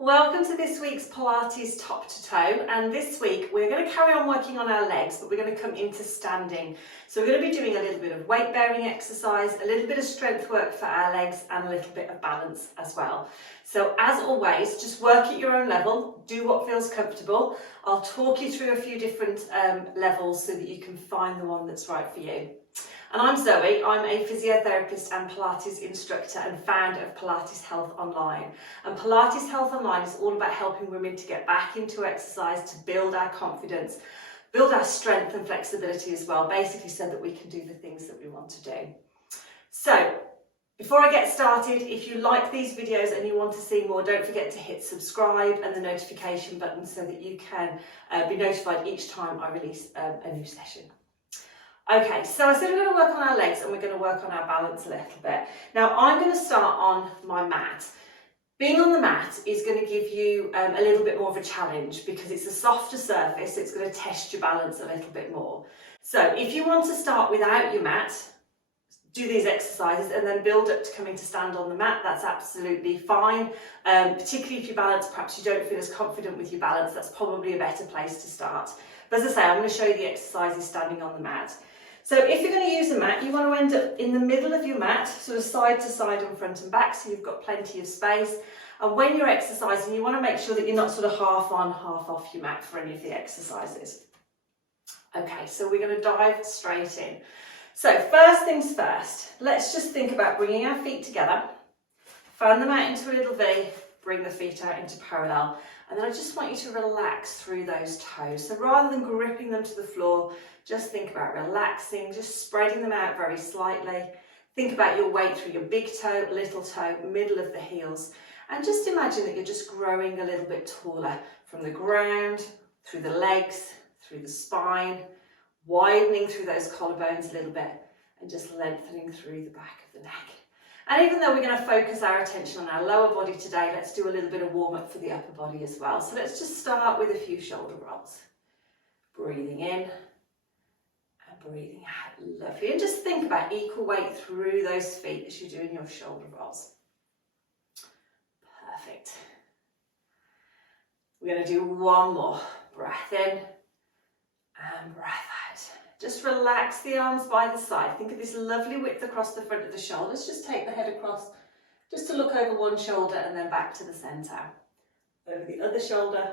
Welcome to this week's Pilates top to toe, and this week we're going to carry on working on our legs, but we're going to come into standing. So we're going to be doing a little bit of weight bearing exercise, a little bit of strength work for our legs, and a little bit of balance as well. So as always, just work at your own level, do what feels comfortable. I'll talk you through a few different levels so that you can find the one that's right for you. And I'm Zoe, I'm a physiotherapist and Pilates instructor and founder of Pilates Health Online. And Pilates Health Online is all about helping women to get back into exercise, to build our confidence, build our strength and flexibility as well, basically so that we can do the things that we want to do. So, before I get started, if you like these videos and you want to see more, don't forget to hit subscribe and the notification button so that you can be notified each time I release a new session. Okay, so I said we're going to work on our legs and we're going to work on our balance a little bit. Now I'm going to start on my mat. Being on the mat is going to give you a little bit more of a challenge because it's a softer surface, so it's going to test your balance a little bit more. So if you want to start without your mat, do these exercises and then build up to coming to stand on the mat, that's absolutely fine. Particularly if your balance, perhaps you don't feel as confident with your balance, that's probably a better place to start. But as I say, I'm going to show you the exercises standing on the mat. So if you're going to use a mat, you want to end up in the middle of your mat, sort of side to side and front and back, so you've got plenty of space. And when you're exercising, you want to make sure that you're not sort of half on, half off your mat for any of the exercises. Okay, so we're going to dive straight in. So first things first, let's just think about bringing our feet together, fan them out into a little V, bring the feet out into parallel. And then I just want you to relax through those toes. So rather than gripping them to the floor, just think about relaxing, just spreading them out very slightly. Think about your weight through your big toe, little toe, middle of the heels. And just imagine that you're just growing a little bit taller from the ground, through the legs, through the spine, widening through those collarbones a little bit, and just lengthening through the back of the neck. And even though we're going to focus our attention on our lower body today, let's do a little bit of warm up for the upper body as well. So let's just start with a few shoulder rolls. Breathing in and breathing out. Lovely. And just think about equal weight through those feet as you're doing your shoulder rolls. Perfect. We're going to do one more. Breath in and breath out. Just relax the arms by the side. Think of this lovely width across the front of the shoulders. Just take the head across, just to look over one shoulder and then back to the centre. Over the other shoulder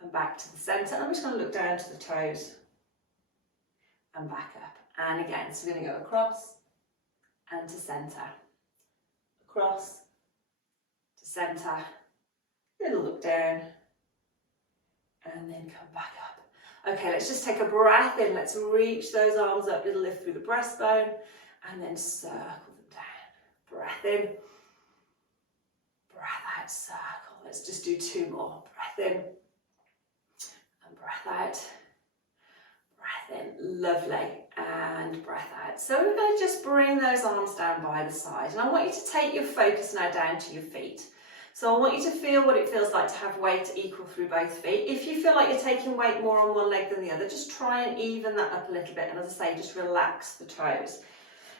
and back to the centre. I'm just going to look down to the toes and back up. And again, so we're going to go across and to centre. Across to centre. Little look down and then come back up. Okay, let's just take a breath in. Let's reach those arms up, little lift through the breastbone, and then circle them down. Breath in, breath out, circle. Let's just do two more. Breath in, and breath out. Breath in, lovely, and breath out. So we're going to just bring those arms down by the side, and I want you to take your focus now down to your feet. So I want you to feel what it feels like to have weight equal through both feet. If you feel like you're taking weight more on one leg than the other, just try and even that up a little bit. And as I say, just relax the toes.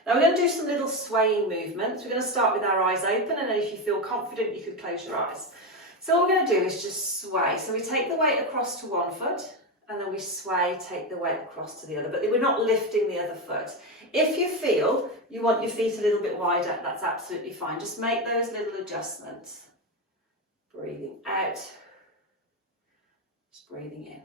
Now we're going to do some little swaying movements. We're going to start with our eyes open, and then if you feel confident, you could close your eyes. So what we're going to do is just sway. So we take the weight across to one foot, and then we sway, take the weight across to the other, but we're not lifting the other foot. If you feel you want your feet a little bit wider, that's absolutely fine. Just make those little adjustments. Breathing out, just breathing in.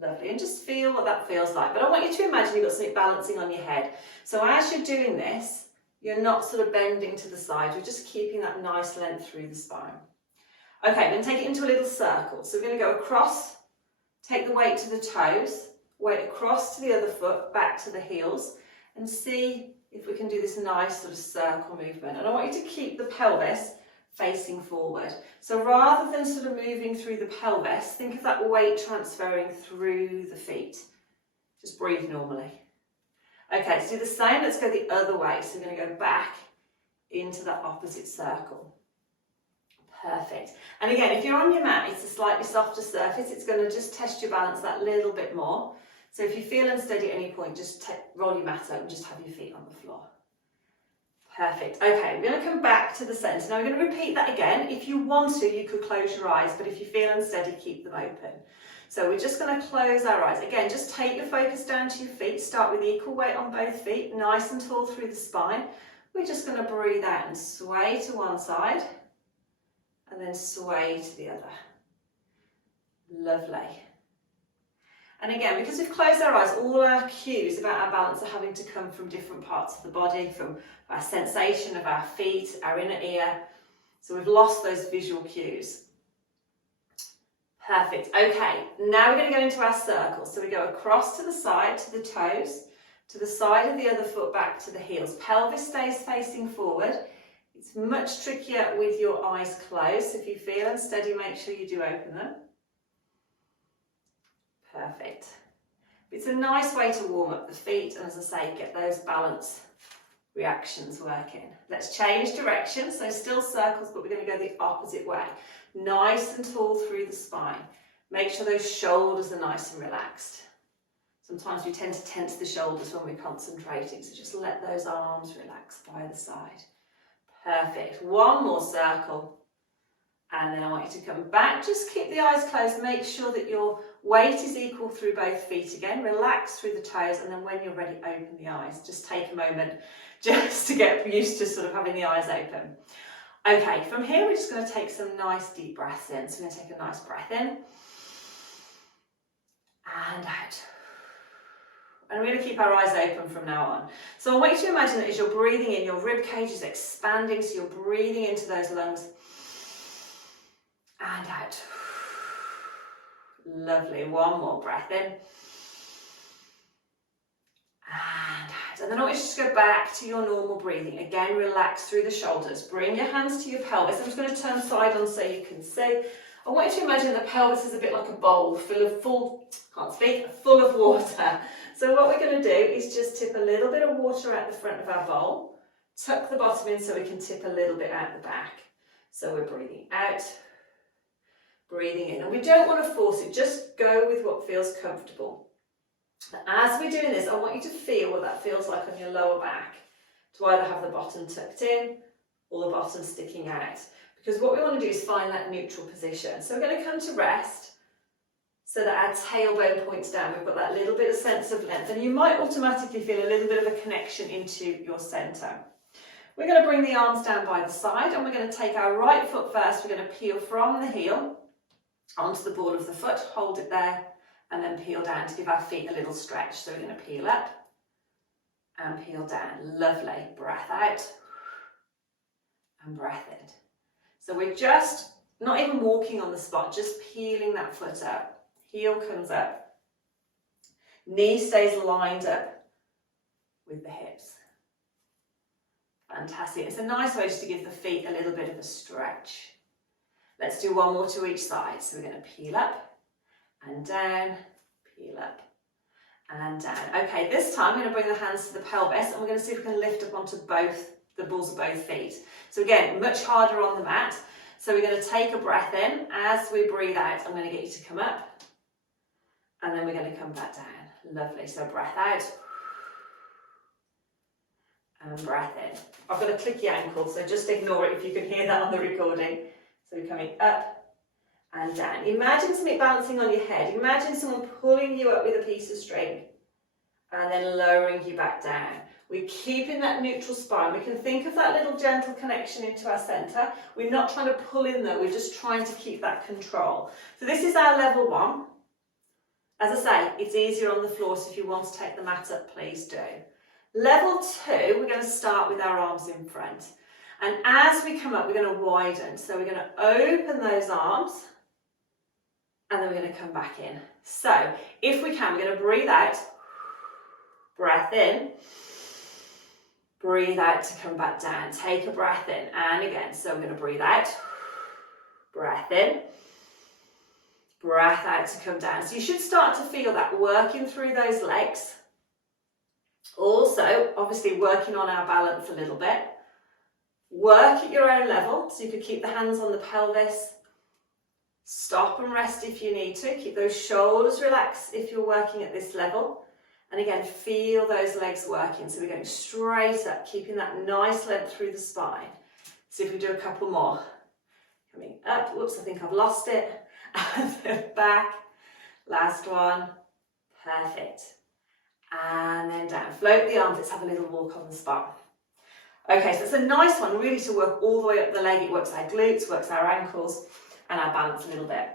Lovely, and just feel what that feels like. But I want you to imagine you've got something balancing on your head. So as you're doing this, you're not sort of bending to the side, you're just keeping that nice length through the spine. Okay, then take it into a little circle. So we're going to go across, take the weight to the toes, weight across to the other foot, back to the heels, and see if we can do this nice sort of circle movement. And I want you to keep the pelvis facing forward. So rather than sort of moving through the pelvis, think of that weight transferring through the feet. Just breathe normally. Okay, let's do the same. Let's go the other way. So we're going to go back into that opposite circle. Perfect. And again, if you're on your mat, it's a slightly softer surface. It's going to just test your balance that little bit more. So if you feel unsteady at any point, just roll your mat up and just have your feet on the floor. Perfect. Okay, we're going to come back to the centre. Now we're going to repeat that again. If you want to, you could close your eyes, but if you feel unsteady, keep them open. So we're just going to close our eyes. Again, just take your focus down to your feet. Start with equal weight on both feet, nice and tall through the spine. We're just going to breathe out and sway to one side and then sway to the other. Lovely. And again, because we've closed our eyes, all our cues about our balance are having to come from different parts of the body, from our sensation of our feet, our inner ear. So we've lost those visual cues. Perfect. Okay, now we're going to go into our circle. So we go across to the side, to the toes, to the side of the other foot, back to the heels. Pelvis stays facing forward. It's much trickier with your eyes closed. So if you feel unsteady, make sure you do open them. Perfect. It's a nice way to warm up the feet and, as I say, get those balance reactions working. Let's change direction. So still circles, but we're going to go the opposite way. Nice and tall through the spine. Make sure those shoulders are nice and relaxed. Sometimes we tend to tense the shoulders when we're concentrating, so just let those arms relax by the side. Perfect. One more circle. And then I want you to come back. Just keep the eyes closed. Make sure that your weight is equal through both feet again. Relax through the toes, and then when you're ready, open the eyes. Just take a moment just to get used to sort of having the eyes open. Okay, from here we're just going to take some nice deep breaths in. So we're going to take a nice breath in and out. And we're going to keep our eyes open from now on. So I want you to imagine that as you're breathing in, your rib cage is expanding, so you're breathing into those lungs and out. Lovely. One more breath in and out. And then I want you to just go back to your normal breathing. Again, relax through the shoulders. Bring your hands to your pelvis. I'm just going to turn side on so you can see. I want you to imagine the pelvis is a bit like a bowl full of water. So what we're going to do is just tip a little bit of water out the front of our bowl. Tuck the bottom in so we can tip a little bit out the back. So we're breathing out, breathing in. And we don't want to force it, just go with what feels comfortable. As we're doing this, I want you to feel what that feels like on your lower back, to either have the bottom tucked in or the bottom sticking out. Because what we want to do is find that neutral position. So we're going to come to rest so that our tailbone points down. We've got that little bit of sense of length, and you might automatically feel a little bit of a connection into your centre. We're going to bring the arms down by the side, and we're going to take our right foot first. We're going to peel from the heel onto the ball of the foot, hold it there, and then peel down to give our feet a little stretch. So we're going to peel up and peel down. Lovely. Breath out and breath in. So we're just not even walking on the spot, just peeling that foot up. Heel comes up. Knee stays lined up with the hips. Fantastic. It's a nice way just to give the feet a little bit of a stretch. Let's do one more to each side. So we're going to peel up and down, peel up and down. Okay, this time we're going to bring the hands to the pelvis, and we're going to see if we can lift up onto both the balls of both feet. So again, much harder on the mat. So we're going to take a breath in. As we breathe out, I'm going to get you to come up, and then we're going to come back down. Lovely. So breath out and breath in. I've got a clicky ankle, so just ignore it if you can hear that on the recording. So we're coming up and down. Imagine something balancing on your head. Imagine someone pulling you up with a piece of string and then lowering you back down. We're keeping that neutral spine. We can think of that little gentle connection into our centre. We're not trying to pull in though, we're just trying to keep that control. So this is our level 1. As I say, it's easier on the floor, so if you want to take the mat up, please do. Level 2, we're going to start with our arms in front. And as we come up, we're going to widen. So we're going to open those arms, and then we're going to come back in. So if we can, we're going to breathe out, breath in, breathe out to come back down. Take a breath in, and again. So we're going to breathe out, breath in, breath out to come down. So you should start to feel that working through those legs. Also, obviously working on our balance a little bit. Work at your own level, so you could keep the hands on the pelvis. Stop and rest if you need to. Keep those shoulders relaxed if you're working at this level. And again, feel those legs working. So we're going straight up, keeping that nice length through the spine. See if we do a couple more. Coming up, whoops, I think I've lost it. And then back, last one, perfect. And then down, float the arms, let's have a little walk on the spot. Okay, so it's a nice one really to work all the way up the leg. It works our glutes, works our ankles and our balance a little bit.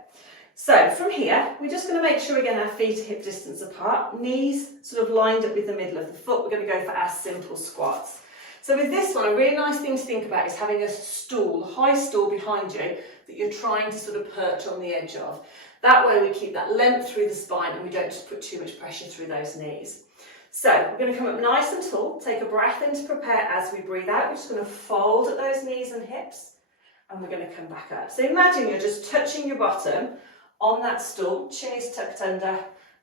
So from here, we're just going to make sure again our feet are hip distance apart, knees sort of lined up with the middle of the foot. We're going to go for our simple squats. So with this one, a really nice thing to think about is having a stool, a high stool behind you that you're trying to sort of perch on the edge of. That way we keep that length through the spine and we don't just put too much pressure through those knees. So we're going to come up nice and tall, take a breath in to prepare as we breathe out. We're just going to fold at those knees and hips and we're going to come back up. So imagine you're just touching your bottom on that stool, chin is tucked under,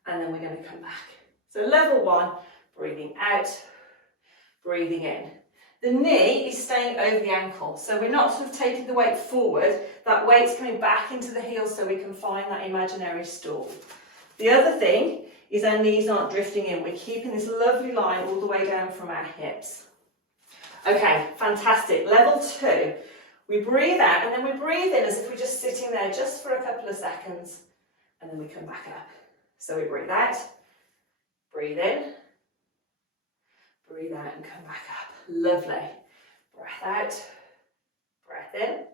and then we're going to come back. So level one, breathing out, breathing in. The knee is staying over the ankle, so we're not sort of taking the weight forward, that weight's coming back into the heels so we can find that imaginary stool. The other thing is our knees aren't drifting in, we're keeping this lovely line all the way down from our hips. Okay, fantastic. Level two, we breathe out and then we breathe in as if we're just sitting there just for a couple of seconds and then we come back up. So we breathe out, breathe in, breathe out and come back up. Lovely. Breath out, breath in,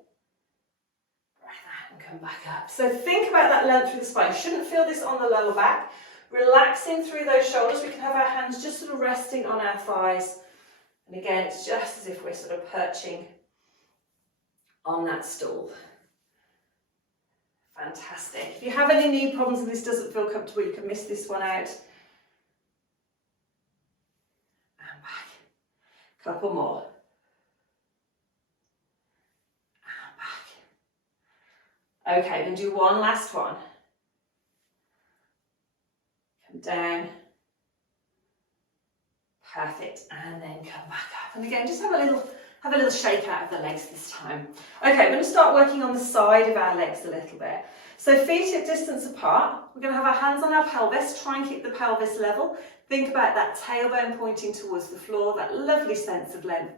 breath out and come back up. So think about that length through the spine. You shouldn't feel this on the lower back. Relaxing through those shoulders, we can have our hands just sort of resting on our thighs. And again, it's just as if we're sort of perching on that stool. Fantastic. If you have any knee problems and this doesn't feel comfortable, you can miss this one out. And back. Couple more. And back. Okay, then do one last one. Come down. Perfect. And then come back up. And again, just have a little shake out of the legs this time. Okay, we're going to start working on the side of our legs a little bit. So feet at distance apart. We're going to have our hands on our pelvis. Try and keep the pelvis level. Think about that tailbone pointing towards the floor, that lovely sense of length,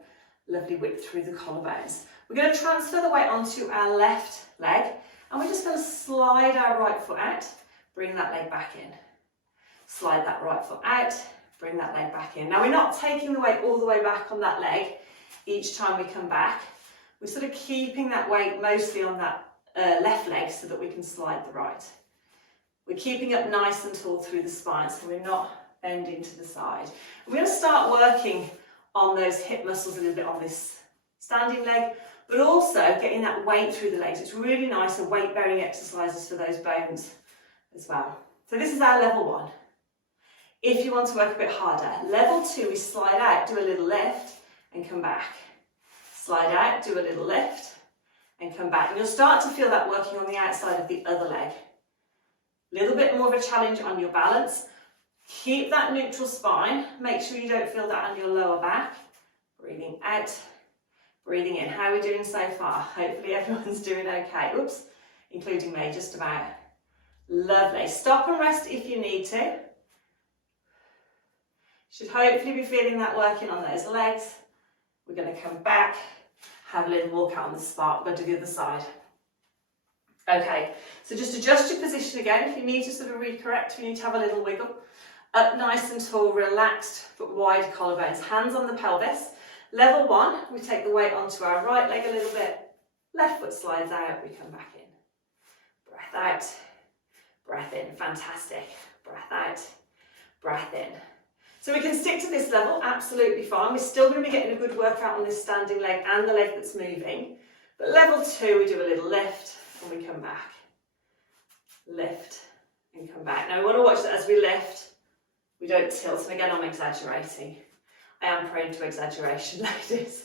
lovely width through the collarbones. We're going to transfer the weight onto our left leg and we're just going to slide our right foot out, bring that leg back in. Slide that right foot out, bring that leg back in. Now we're not taking the weight all the way back on that leg each time we come back. We're sort of keeping that weight mostly on that left leg so that we can slide the right. We're keeping up nice and tall through the spine so we're not bending to the side. We're going to start working on those hip muscles a little bit on this standing leg, but also getting that weight through the legs. It's really nice and weight bearing exercises for those bones as well. So this is our level one. If you want to work a bit harder, level two is slide out, do a little lift and come back. Slide out, do a little lift and come back. And you'll start to feel that working on the outside of the other leg. A little bit more of a challenge on your balance. Keep that neutral spine. Make sure you don't feel that on your lower back. Breathing out, breathing in. How are we doing so far? Hopefully everyone's doing okay. Oops, including me, just about. Lovely. Stop and rest if you need to. Should hopefully be feeling that working on those legs. We're going to come back, have a little walk out on the spot. We're going to do the other side. Okay, so just adjust your position again. If you need to sort of recorrect, you need to have a little wiggle. Up nice and tall, relaxed but wide collarbones. Hands on the pelvis. Level one, we take the weight onto our right leg a little bit. Left foot slides out, we come back in. Breath out, breath in. Fantastic. Breath out, breath in. So we can stick to this level, absolutely fine. We're still going to be getting a good workout on this standing leg and the leg that's moving. But level two, we do a little lift and we come back. Lift and come back. Now we want to watch that as we lift, we don't tilt. And again, I'm exaggerating. I am prone to exaggeration, ladies.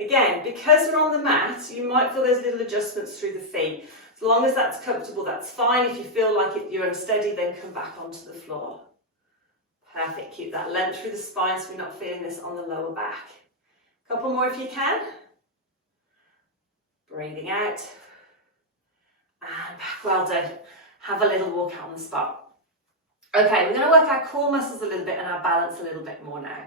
Again, because we're on the mat, you might feel there's little adjustments through the feet. As long as that's comfortable, that's fine. If you feel like you're unsteady, then come back onto the floor. Perfect. Keep that length through the spine so we're not feeling this on the lower back. Couple more if you can. Breathing out. And back. Well done. Have a little walk out on the spot. Okay, we're going to work our core muscles a little bit and our balance a little bit more now.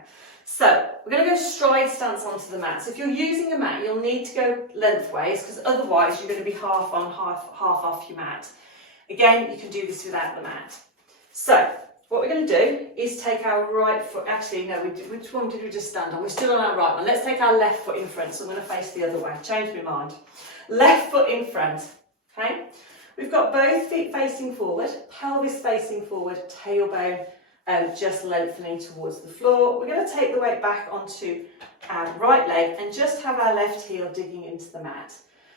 So we're going to go stride stance onto the mat. So if you're using a mat, you'll need to go lengthways because otherwise you're going to be half on, half off your mat. Again, you can do this without the mat. So what we're going to do is take our right foot, actually no, which one did we just stand on? We're still on our right one. Let's take our left foot in front, so I'm going to face the other way. Change my mind. Left foot in front, okay? We've got both feet facing forward, pelvis facing forward, tailbone just lengthening towards the floor. We're going to take the weight back onto our right leg and just have our left heel digging into the mat.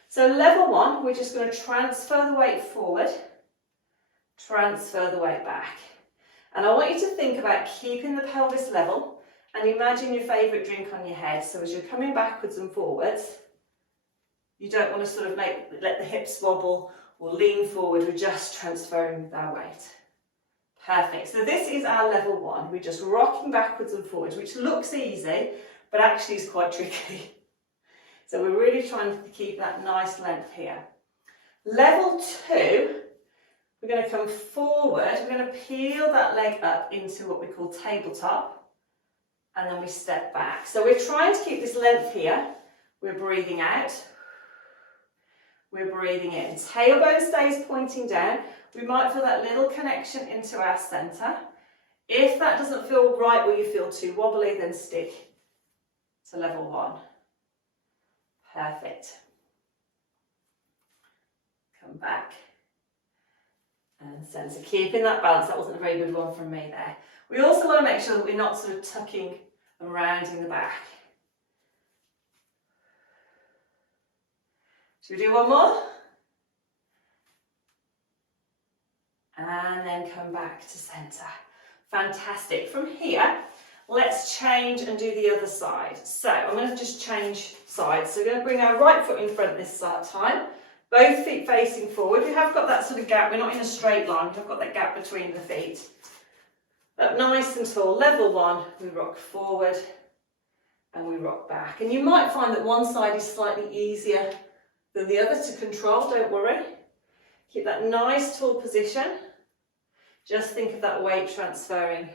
So level one, we're just going to transfer the weight forward, transfer the weight back. And I want you to think about keeping the pelvis level and imagine your favourite drink on your head. So as you're coming backwards and forwards, you don't want to sort of let the hips wobble or lean forward. We're just transferring with our weight. Perfect. So this is our level one. We're just rocking backwards and forwards, which looks easy, but actually is quite tricky. So we're really trying to keep that nice length here. Level two, we're going to come forward. We're going to peel that leg up into what we call tabletop, and then we step back. So we're trying to keep this length here. We're breathing out. We're breathing in. Tailbone stays pointing down. We might feel that little connection into our centre. If that doesn't feel right or you feel too wobbly, then stick to level one. Perfect. Come back. And centre. Keeping that balance. That wasn't a very good one from me there. We also want to make sure that we're not sort of tucking and rounding the back. Should we do one more? And then come back to centre. Fantastic. From here, let's change and do the other side. So I'm going to just change sides. So we're going to bring our right foot in front this time. Both feet facing forward. We have got that sort of gap. We're not in a straight line. We've got that gap between the feet. Up nice and tall. Level one, we rock forward and we rock back. And you might find that one side is slightly easier than the other to control. Don't worry. Keep that nice tall position. Just think of that weight transferring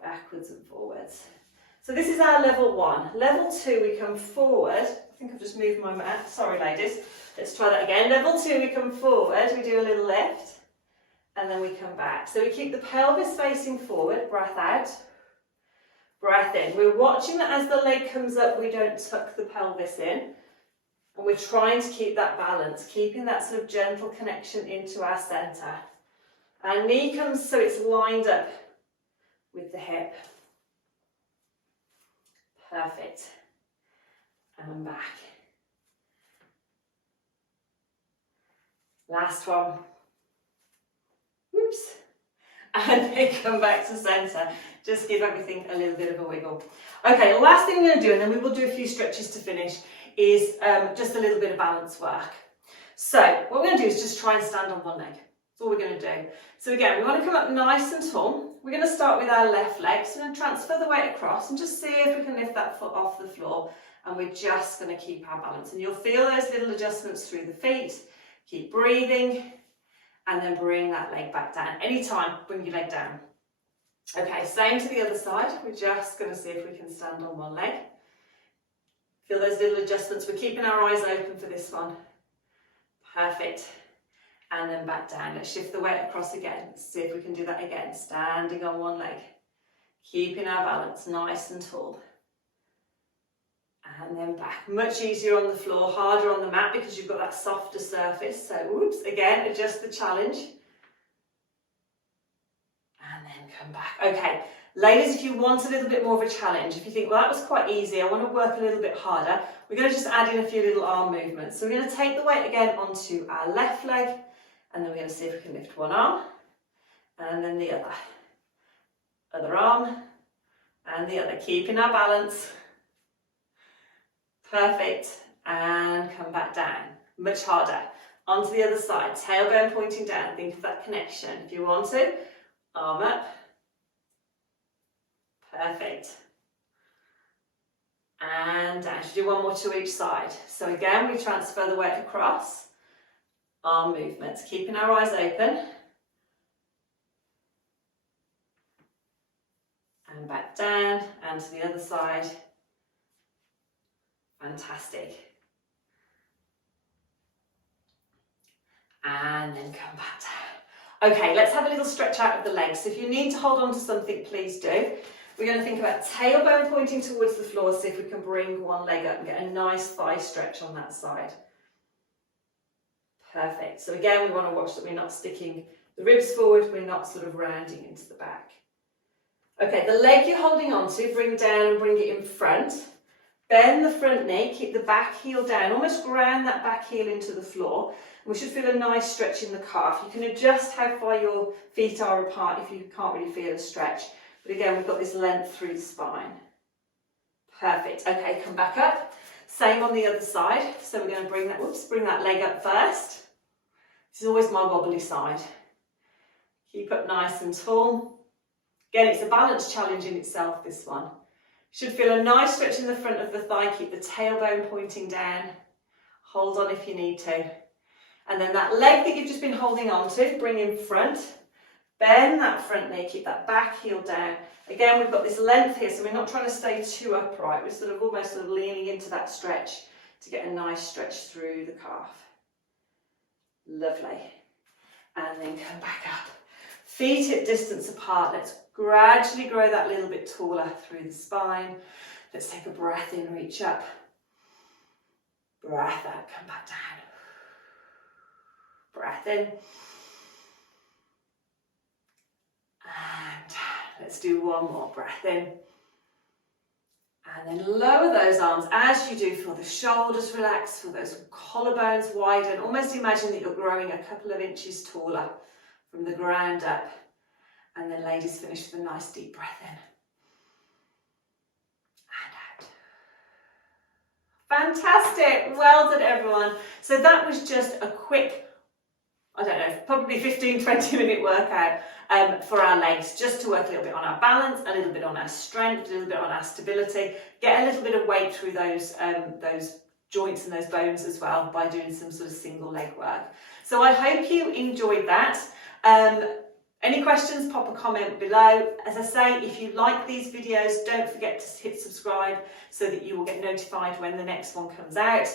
backwards and forwards. So this is our level one. Level two, we come forward. I think I've just moved my mat. Sorry, ladies. Let's try that again. Level two, we come forward. We do a little lift. And then we come back. So we keep the pelvis facing forward. Breath out. Breath in. We're watching that as the leg comes up, we don't tuck the pelvis in. And we're trying to keep that balance, keeping that sort of gentle connection into our centre. Our knee comes so it's lined up with the hip. Perfect. And back. Last one. Whoops. And then come back to centre. Just give everything a little bit of a wiggle. Okay, the last thing we're going to do, and then we will do a few stretches to finish, is just a little bit of balance work. So what we're going to do is just try and stand on one leg. That's all we're going to do. So again, we want to come up nice and tall. We're going to start with our left leg. So we're going to transfer the weight across and just see if we can lift that foot off the floor. And we're just going to keep our balance. And you'll feel those little adjustments through the feet. Keep breathing. And then bring that leg back down. Anytime, bring your leg down. Okay, same to the other side. We're just going to see if we can stand on one leg. Feel those little adjustments. We're keeping our eyes open for this one. Perfect. And then back down. Let's shift the weight across again. Let's see if we can do that again. Standing on one leg. Keeping our balance nice and tall. And then back. Much easier on the floor, harder on the mat because you've got that softer surface. So, whoops, again, adjust the challenge. And then come back. Okay, ladies, if you want a little bit more of a challenge, if you think, well, that was quite easy, I want to work a little bit harder, we're going to just add in a few little arm movements. So we're going to take the weight again onto our left leg, and then we're going to see if we can lift one arm, and then the other arm, and the other, keeping our balance. Perfect, and come back down, much harder. Onto the other side, tailbone pointing down, think of that connection. If you want to, arm up. Perfect. And down. Should do one more to each side. So again, we transfer the weight across. Arm movements, keeping our eyes open. and back down, and to the other side. Fantastic. And then come back down. Okay, let's have a little stretch out of the legs. So if you need to hold on to something, please do. We're going to think about tailbone pointing towards the floor, see if we can bring one leg up and get a nice thigh stretch on that side. Perfect. So again, we want to watch that we're not sticking the ribs forward, we're not sort of rounding into the back. Okay, the leg you're holding on to, bring down and bring it in front. Bend the front knee, keep the back heel down, almost ground that back heel into the floor. We should feel a nice stretch in the calf. You can adjust how far your feet are apart if you can't really feel a stretch. But again, we've got this length through the spine. Perfect. Okay, come back up. Same on the other side. So we're going to bring that leg up first. This is always my wobbly side. Keep up nice and tall. Again, it's a balance challenge in itself, this one. Should feel a nice stretch in the front of the thigh. Keep the tailbone pointing down. Hold on if you need to. And then that leg that you've just been holding on to, bring in front. Bend that front knee, keep that back heel down. Again, we've got this length here, so we're not trying to stay too upright. We're sort of almost leaning into that stretch to get a nice stretch through the calf. Lovely. And then come back up. Feet hip distance apart. Let's gradually grow that little bit taller through the spine. Let's take a breath in, reach up. Breath out, come back down. Breath in. And let's do one more breath in. And then lower those arms. As you do, feel the shoulders relax, feel those collarbones widen. Almost imagine that you're growing a couple of inches taller from the ground up. And then ladies, finish with a nice deep breath in. And out. Fantastic. Well done, everyone. So that was just a quick, I don't know, probably 15-20 minute workout for our legs, just to work a little bit on our balance, a little bit on our strength, a little bit on our stability, get a little bit of weight through those joints and those bones as well by doing some sort of single leg work. So I hope you enjoyed that. Any questions, pop a comment below. As I say, if you like these videos, don't forget to hit subscribe so that you will get notified when the next one comes out.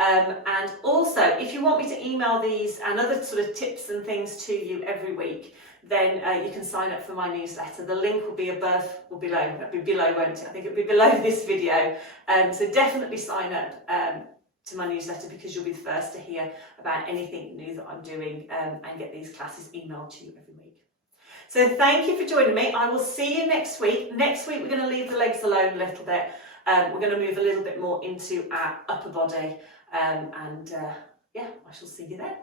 And also, if you want me to email these and other sort of tips and things to you every week, then you can sign up for my newsletter. The link will be above or below. It'll be below, won't it? I think it'll be below this video. So definitely sign up to my newsletter, because you'll be the first to hear about anything new that I'm doing and get these classes emailed to you every week. So thank you for joining me. I will see you next week. Next week, we're going to leave the legs alone a little bit. We're going to move a little bit more into our upper body. Yeah, I shall see you then.